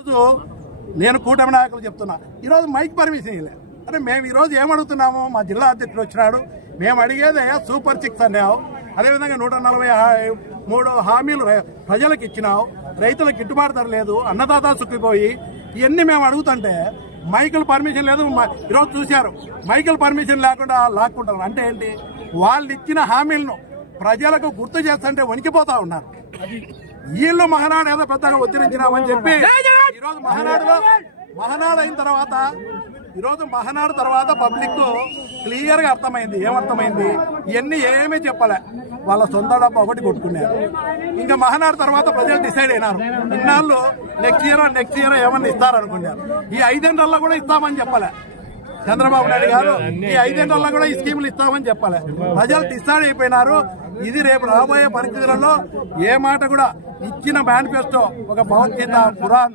రోజు నేను కూటమి నాయకులు చెప్తున్నా, ఈరోజు మైక్ పర్మిషన్ ఇవ్వలేదు. అంటే మేము ఈరోజు ఏమడుగుతున్నాము, మా జిల్లా అధ్యక్షుడు వచ్చినాడు, మేము అడిగేదే సూపర్ 6 అన్నావు, అదేవిధంగా 143 హామీలు ప్రజలకు ఇచ్చినావు, రైతులకు గిట్టుబాటు ధర లేదు, అన్నదాత సుఖిపోయి ఇవన్నీ మేము అడుగుతుంటే మైకులు పర్మిషన్ లేదు. ఈరోజు చూశారు, మైకులు పర్మిషన్ లేకుండా లాక్కుంటారు. అంటే ఏంటి, వాళ్ళు ఇచ్చిన హామీలను ప్రజలకు గుర్తు చేస్తుంటే వణికిపోతా ఉన్నారు. వీళ్ళు మహానాడు ఏదో పెద్దగా ఉద్ధరించినామని చెప్పి ఈరోజు మహానాడు అయిన తర్వాత మహానాడు తర్వాత పబ్లిక్ క్లియర్ గా అర్థమైంది. ఏమర్థమైంది, ఇవన్నీ ఏమీ చెప్పలే, వాళ్ళ సొంత డబ్బు ఒకటి కొట్టుకున్నారు. ఇంకా మహానాడు తర్వాత ప్రజలు డిసైడ్ అయినారు, ఇన్నాళ్ళు నెక్స్ట్ ఇయర్ ఏమన్నా ఇస్తారనుకున్నారు. ఈ 5 ఏళ్లలో కూడా ఇస్తామని చెప్పలే చంద్రబాబు నాయుడు గారు, ఈ 5 ఏళ్లలో కూడా ఈ స్కీములు ఇస్తామని చెప్పలే. ప్రజలు డిసైడ్ అయిపోయినారు. ఇది రేపు రాబోయే పరిస్థితులలో ఏ మాట కూడా ఇచ్చిన మేనిఫెస్టో ఒక భగవద్గీత, ఖురాన్